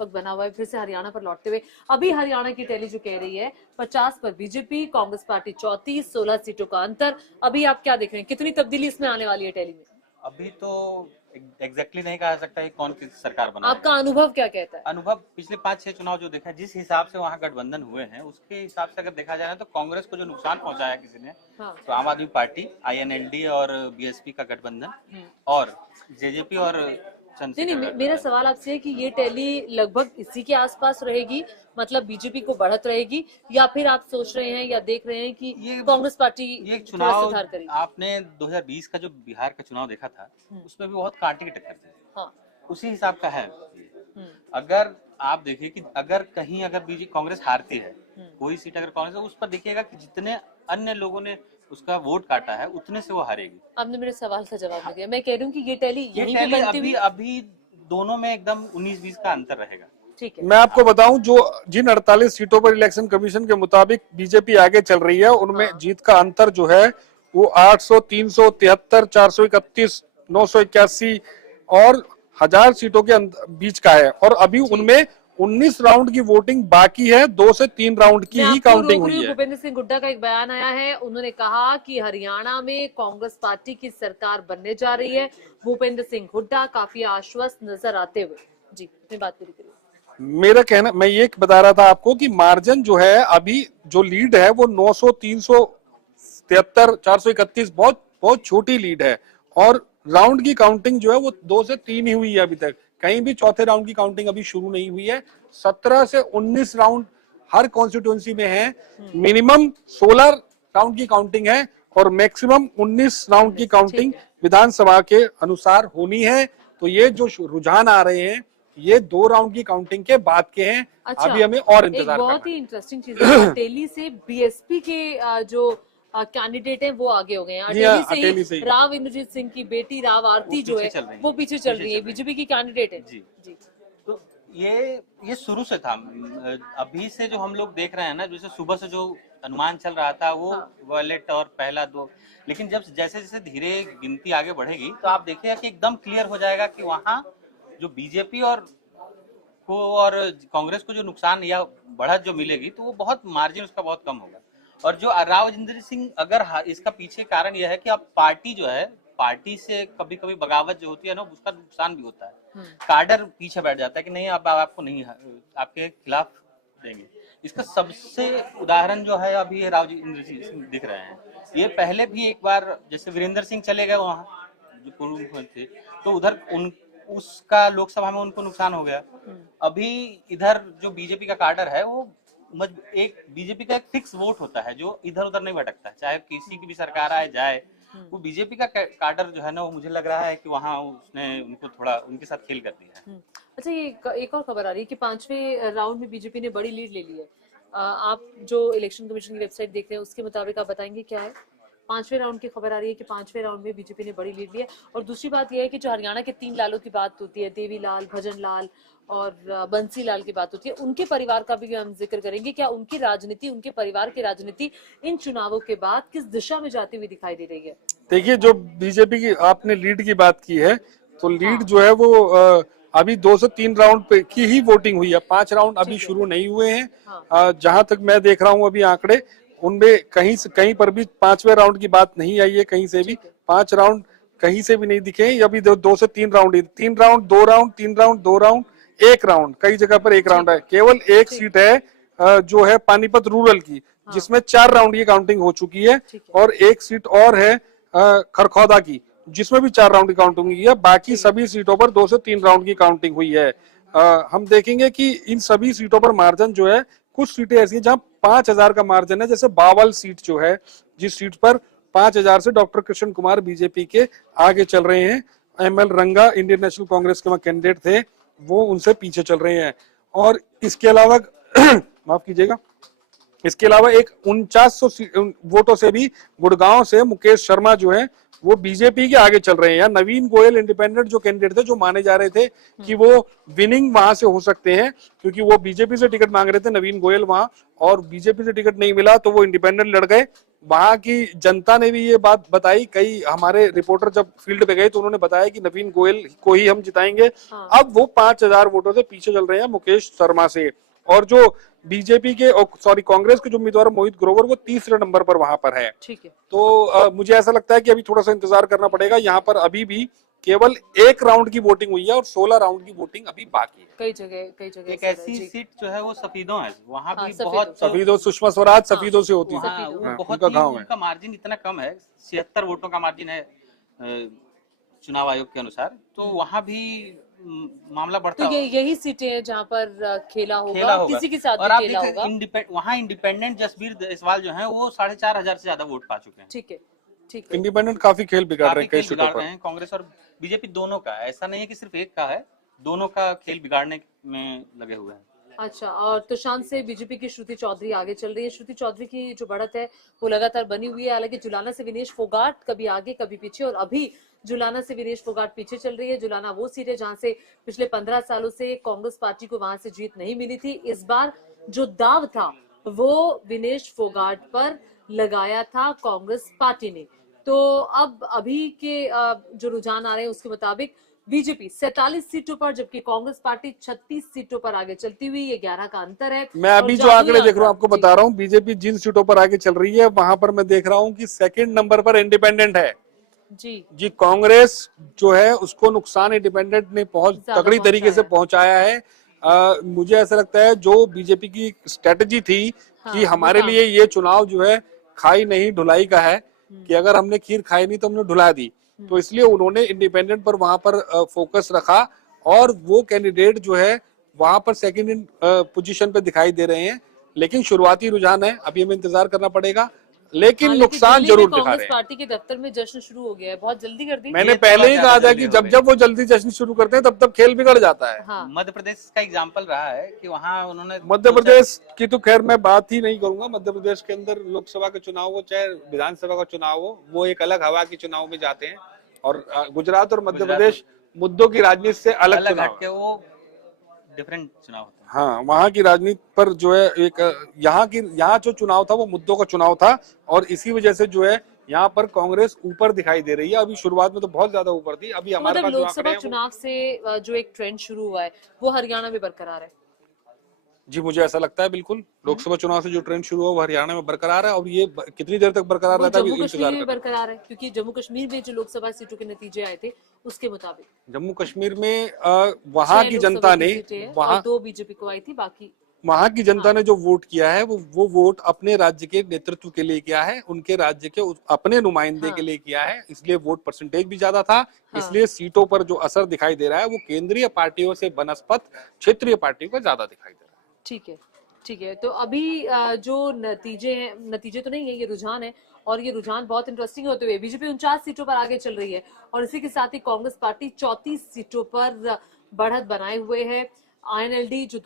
वक्त बना हुआ है। फिर से हरियाणा पर लौटते हुए अभी हरियाणा की टैली जो कह रही है 50 पर बीजेपी, कांग्रेस पार्टी 34, 16 सीटों का अंतर। अभी आप क्या देख रहे हैं, कितनी तब्दीली इसमें आने वाली है टैली में? अभी तो एग्जैक्टली नहीं कहा सकता है कौन किस सरकार बनाएगा। आपका अनुभव क्या कहता है? अनुभव पिछले 5-6 चुनाव जो देखा है, जिस हिसाब से वहाँ गठबंधन हुए हैं उसके हिसाब से अगर देखा जाए तो कांग्रेस को जो नुकसान पहुंचाया किसी ने, हाँ। तो आम आदमी पार्टी, INLD और बीएसपी का गठबंधन और जेजेपी और नहीं, मेरा सवाल आपसे है कि ये टैली लगभग इसी के आसपास रहेगी, मतलब बीजेपी को बढ़त रहेगी, या फिर आप सोच रहे हैं या देख रहे हैं कि ये कांग्रेस पार्टी ये चुनाव सुधार करेगी? आपने 2020 का जो बिहार का चुनाव देखा था उसमें भी बहुत कांटे की टक्कर थी। हाँ। उसी हिसाब का है। अगर आप देखिए कि अगर कहीं अगर बीजेपी कांग्रेस हारती है कोई सीट, अगर कांग्रेस, उस पर देखिएगा कि जितने अन्य लोगों ने उसका वोट काटा है उतने से वो हारेगी। आपने मेरे सवाल का जवाब नहीं दिया। मैं कह रही हूँ कि ये टैली यहीं पे बनती हुई अभी दोनों में एकदम 19-20 का अंतर रहेगा। ठीक है। मैं आपको बताऊं, जो जिन 48 सीटों पर इलेक्शन कमीशन के मुताबिक बीजेपी आगे चल रही है उनमें जीत का अंतर जो है वो 800, 373, 431, 981 और 1000 सीटों के बीच का है। और अभी उनमें 19 राउंड की वोटिंग बाकी है, 2 से 3 राउंड की ही काउंटिंग हुई है। भूपेंद्र सिंह हुड्डा का एक बयान आया है, उन्होंने कहा कि हरियाणा में कांग्रेस पार्टी की सरकार बनने जा रही है। भूपेंद्र सिंह हुड्डा काफी आश्वस्त नजर आते हुए। जी, अपनी बात पूरी करिए। मेरा कहना, मैं ये बता रहा था आपको कि मार्जिन जो है अभी जो लीड है वो 900, 373, 431 बहुत बहुत छोटी लीड है। और राउंड की काउंटिंग जो है वो 2 से 3 ही हुई है अभी तक, कहीं भी चौथे राउंड की काउंटिंग अभी शुरू नहीं हुई है। 17 से 19 राउंड हर कॉन्स्टिट्यूंसी में है। मिनिमम 16 राउंड की काउंटिंग है और मैक्सिमम 19 राउंड की काउंटिंग विधानसभा के अनुसार होनी है। तो ये जो रुझान आ रहे हैं ये 2 राउंड की काउंटिंग के बाद के हैं। अच्छा, अभी हमें और इंतजार एक बहुत ही इंटरेस्टिंग चीज है, अटेली से बीएसपी के जो कैंडिडेट हैं वो आगे हो गए हैं। अटेली से ही राव इंद्रजीत सिंह की बेटी राव आरती जो है वो पीछे चल रही है, बीजेपी की कैंडिडेट है। जी। तो ये शुरू से था। अभी से जो हम लोग देख रहे हैं ना, जैसे सुबह से जो अनुमान चल रहा था वो वॉलेट और पहला 2, लेकिन जब जैसे जैसे धीरे गिनती आगे बढ़ेगी तो आप देखिएगा कि एकदम क्लियर हो जाएगा कि वहाँ जो बीजेपी और कांग्रेस को जो नुकसान या बढ़त जो मिलेगी तो वो बहुत मार्जिन उसका बहुत कम होगा। और जो राव इंद्रजीत सिंह, अगर इसका पीछे कारण यह है कि अब पार्टी जो है, पार्टी से कभी कभी बगावत जो होती है ना उसका नुकसान भी होता है। काडर पीछे बैठ जाता है कि नहीं अब आपको नहीं, आपके खिलाफ देंगे। इसका सबसे उदाहरण जो है अभी राव इंद्रजीत सिंह दिख रहे हैं। ये पहले भी एक बार जैसे वीरेंद्र सिंह चले गए वहाँ जो पूर्व मुख्यमंत्री थे, तो उधर उसका लोकसभा में उनको नुकसान हो गया। अभी इधर जो बीजेपी का काडर है वो एक बीजेपी का एक फिक्स वोट होता है जो इधर उधर नहीं भटकता है, चाहे किसी की भी सरकार आए जाए। वो बीजेपी का काडर जो है ना, वो मुझे लग रहा है कि वहाँ उसने उनको थोड़ा उनके साथ खेल कर दिया है। अच्छा, ये एक और खबर आ रही है कि 5वें राउंड में बीजेपी ने बड़ी लीड ले ली है। आप जो इलेक्शन कमीशन की वेबसाइट देख रहे हैं उसके मुताबिक आप बताएंगे क्या है? 5वें राउंड की खबर आ रही है कि 5वें राउंड में बीजेपी ने बड़ी लीड ली है। और दूसरी बात यह है कि जो हरियाणा के 3 लालों की बात होती है, देवी लाल, भजन लाल और बंसी लाल की बात होती है, उनके परिवार का भी हम जिक्र करेंगे। क्या उनकी राजनीति, उनके परिवार की राजनीति इन चुनावों के बाद किस दिशा में जाती हुई दिखाई दे रही है? देखिए, जो बीजेपी की आपने लीड की बात की है तो लीड जो है वो अभी 2 से 3 राउंड पे की ही वोटिंग हुई है। 5 राउंड अभी शुरू नहीं हुए हैं। जहां तक मैं देख रहा हूं अभी आंकड़े, उनमें कहीं पर भी 5वें राउंड की बात नहीं आई है। कहीं से भी 5 राउंड कहीं से भी नहीं दिखे। अभी 2 से 3 round, 3 round, 2 round, 3 round, 2 round, 1 round, कई जगह पर 1 राउंड है। केवल एक सीट है जो है पानीपत रूरल की, जिसमें 4 राउंड की काउंटिंग हो चुकी है। और एक सीट और है खरखौदा की, जिसमें भी 4 राउंड की काउंटिंग हुई है। बाकी सभी सीटों पर 2 से 3 राउंड की काउंटिंग हुई है। हम देखेंगे कि इन सभी सीटों पर मार्जिन जो है, कुछ सीटें ऐसी हैं जहां 5000 का मार्जिन है। जैसे बावल सीट जो है, जिस सीट पर 5000 से डॉक्टर कृष्ण कुमार बीजेपी के आगे चल रहे हैं। ML रंगा इंडियन नेशनल कांग्रेस के कैंडिडेट थे, वो उनसे पीछे चल रहे हैं। और इसके अलावा माफ कीजिएगा, इसके अलावा एक 4900 वोटों से भी गुड़गांव से मुकेश शर्मा जो है वो बीजेपी के आगे चल रहे हैं। नवीन गोयल इंडिपेंडेंट जो कैंडिडेट थे, जो माने जा रहे थे कि वो विनिंग वहां से हो सकते हैं, क्योंकि वो बीजेपी से टिकट मांग रहे थे नवीन गोयल वहां, और बीजेपी से टिकट नहीं मिला तो वो इंडिपेंडेंट लड़ गए। वहां की जनता ने भी ये बात बताई, कई हमारे रिपोर्टर जब फील्ड पे गए तो उन्होंने बताया कि नवीन गोयल को ही हम जिताएंगे। हाँ। अब वो 5000 वोटों से पीछे चल रहे हैं मुकेश शर्मा से, और जो बीजेपी के कांग्रेस के जो उम्मीदवार मोहित ग्रोवर वो तीसरे नंबर पर वहां पर है। ठीक है। तो मुझे ऐसा लगता है कि अभी थोड़ा सा इंतजार करना पड़ेगा। यहाँ पर अभी भी केवल 1 राउंड की वोटिंग हुई है और 16 राउंड की वोटिंग अभी बाकी है। कई जगह एक ऐसा है, ऐसी जी। सीट जो है वो सफीदों है, वहाँ हाँ, भी सफेदों। बहुत सफीदों, सुषमा स्वराज सफीदों से होती है। वहाँ वो हाँ, बहुत उनका ही गांव है। उनका मार्जिन इतना कम है, 76 वोटों का मार्जिन है चुनाव आयोग के अनुसार, तो वहाँ भी मामला तो बढ़ता यही सीटें हैं जहाँ पर खेला खेला होगा, होगा। किसी के साथ और भी आप खेला देखिए होगा। वहाँ इंडिपेंडेंट जसबीर जायसवाल जो है वो 4500 से ज्यादा वोट पा चुके हैं। ठीक है, ठीक है। इंडिपेंडेंट काफी खेल बिगाड़ रहे काफी हैं कई खेल सीटों बिगाड़ पर। रहे हैं, कांग्रेस और बीजेपी दोनों का, ऐसा नहीं है कि सिर्फ एक का है, दोनों का खेल बिगाड़ने में लगे हुए हैं। अच्छा, और तुशांत से बीजेपी की श्रुति चौधरी आगे चल रही है। श्रुति चौधरी की जो बढ़त है वो लगातार बनी हुई है। हालांकि जुलाना से विनेश फोगाट कभी आगे कभी पीछे, और अभी जुलाना से विनेश फोगाट पीछे चल रही है। जुलाना वो सीट है जहां से पिछले 15 सालों से कांग्रेस पार्टी को वहां से जीत नहीं मिली थी। इस बार जो दाव था वो विनेश फोगाट पर लगाया था कांग्रेस पार्टी ने। तो अब अभी के जो रुझान आ रहे हैं उसके मुताबिक बीजेपी 47 सीटों पर, जबकि कांग्रेस पार्टी 36 सीटों पर आगे चलती हुई, ये 11 का अंतर है। मैं अभी जो आंकड़े देख रहा हूँ आपको बता रहा हूँ, बीजेपी जिन सीटों पर आगे चल रही है वहां पर मैं देख रहा हूँ कि 2nd नंबर पर इंडिपेंडेंट है। जी कांग्रेस जो है उसको नुकसान इंडिपेंडेंट ने बहुत तगड़ी तरीके से पहुंचाया है। मुझे ऐसा लगता है जो बीजेपी की स्ट्रेटजी थी कि हमारे लिए ये चुनाव जो है खाई नहीं ढुलाई का है, कि अगर हमने खीर खाई नहीं तो हमने ढुला दी, तो इसलिए उन्होंने इंडिपेंडेंट पर वहां पर फोकस रखा, और वो कैंडिडेट जो है वहां पर 2nd पोजीशन पे दिखाई दे रहे हैं। लेकिन शुरुआती रुझान है, अभी हमें इंतजार करना पड़ेगा, लेकिन नुकसान जरूर दिखा रहे कांग्रेस हैं। पार्टी के दफ्तर में जश्न शुरू हो गया है, बहुत जल्दी कर दी। मैंने पहले ही कहा था कि जब जब वो जल्दी जश्न शुरू करते हैं तब तब खेल बिगड़ जाता है। हाँ। मध्य प्रदेश का एग्जाम्पल रहा है कि वहाँ उन्होंने मध्य प्रदेश की तो खैर मैं बात ही नहीं करूंगा। मध्य प्रदेश के अंदर लोकसभा का चुनाव हो चाहे विधानसभा का चुनाव हो, वो एक अलग हवा के चुनाव में जाते हैं, और गुजरात और मध्य प्रदेश मुद्दों की राजनीति से अलग चुनाव के वो डिफरेंट चुनाव होते हैं। हाँ, वहाँ की राजनीति पर जो है एक यहाँ जो चुनाव था वो मुद्दों का चुनाव था, और इसी वजह से जो है यहाँ पर कांग्रेस ऊपर दिखाई दे रही है। अभी शुरुआत में तो बहुत ज्यादा ऊपर थी। अभी हमारे पास लोकसभा चुनाव से जो एक ट्रेंड शुरू हुआ है वो हरियाणा में बरकरार है। जी मुझे ऐसा लगता है बिल्कुल, लोकसभा चुनाव से जो ट्रेंड शुरू हुआ वो हरियाणा में बरकरार है, और ये कितनी देर तक बरकरार रहता है जम्मू कश्मीर में बरकरार है, क्योंकि जम्मू कश्मीर में जो लोकसभा सीटों के नतीजे आए थे उसके मुताबिक जम्मू कश्मीर में वहां की जनता ने वहां 2 बीजेपी को आई थी, बाकी वहां की जनता ने जो वोट किया है वो वोट अपने राज्य के नेतृत्व के लिए किया है, उनके राज्य के अपने नुमाइंदे के लिए किया है, इसलिए वोट परसेंटेज भी ज्यादा था। इसलिए सीटों पर जो असर दिखाई दे रहा है वो केंद्रीय पार्टियों से बनस्पत क्षेत्रीय पार्टियों को ज्यादा दिखाई दे रहा है। ठीक है, ठीक है। तो अभी जो नतीजे हैं, नतीजे तो नहीं है, ये रुझान है, और ये रुझान बहुत इंटरेस्टिंग होते हुए बीजेपी 49 सीटों पर आगे चल रही है, और इसी के साथ ही कांग्रेस पार्टी 34 सीटों पर बढ़त बनाए हुए है। INLD जो